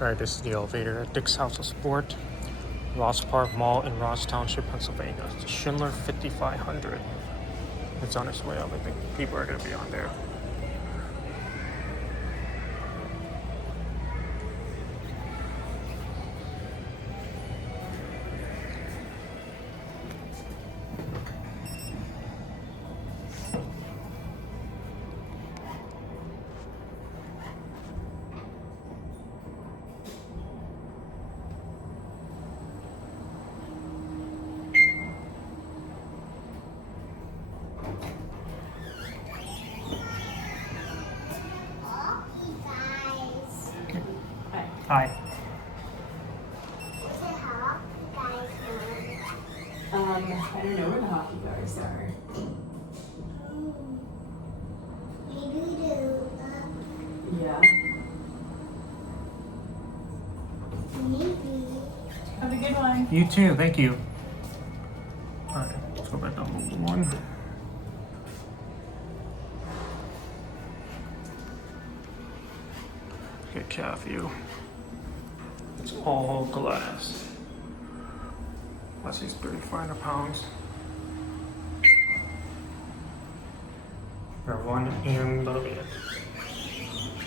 Alright, this is the elevator at Dick's House of Sport, Ross Park Mall in Ross Township, Pennsylvania. It's the Schindler 5500. It's on its way up. I think people are going to be on there. Hi. I don't know where the hockey guys are. Maybe we do. Yeah. Maybe. Have a good one. You too, thank you. Alright, let's go back down to one. Get cat view. It's all glass. Plus these 3,500 pounds. Got one in the bed.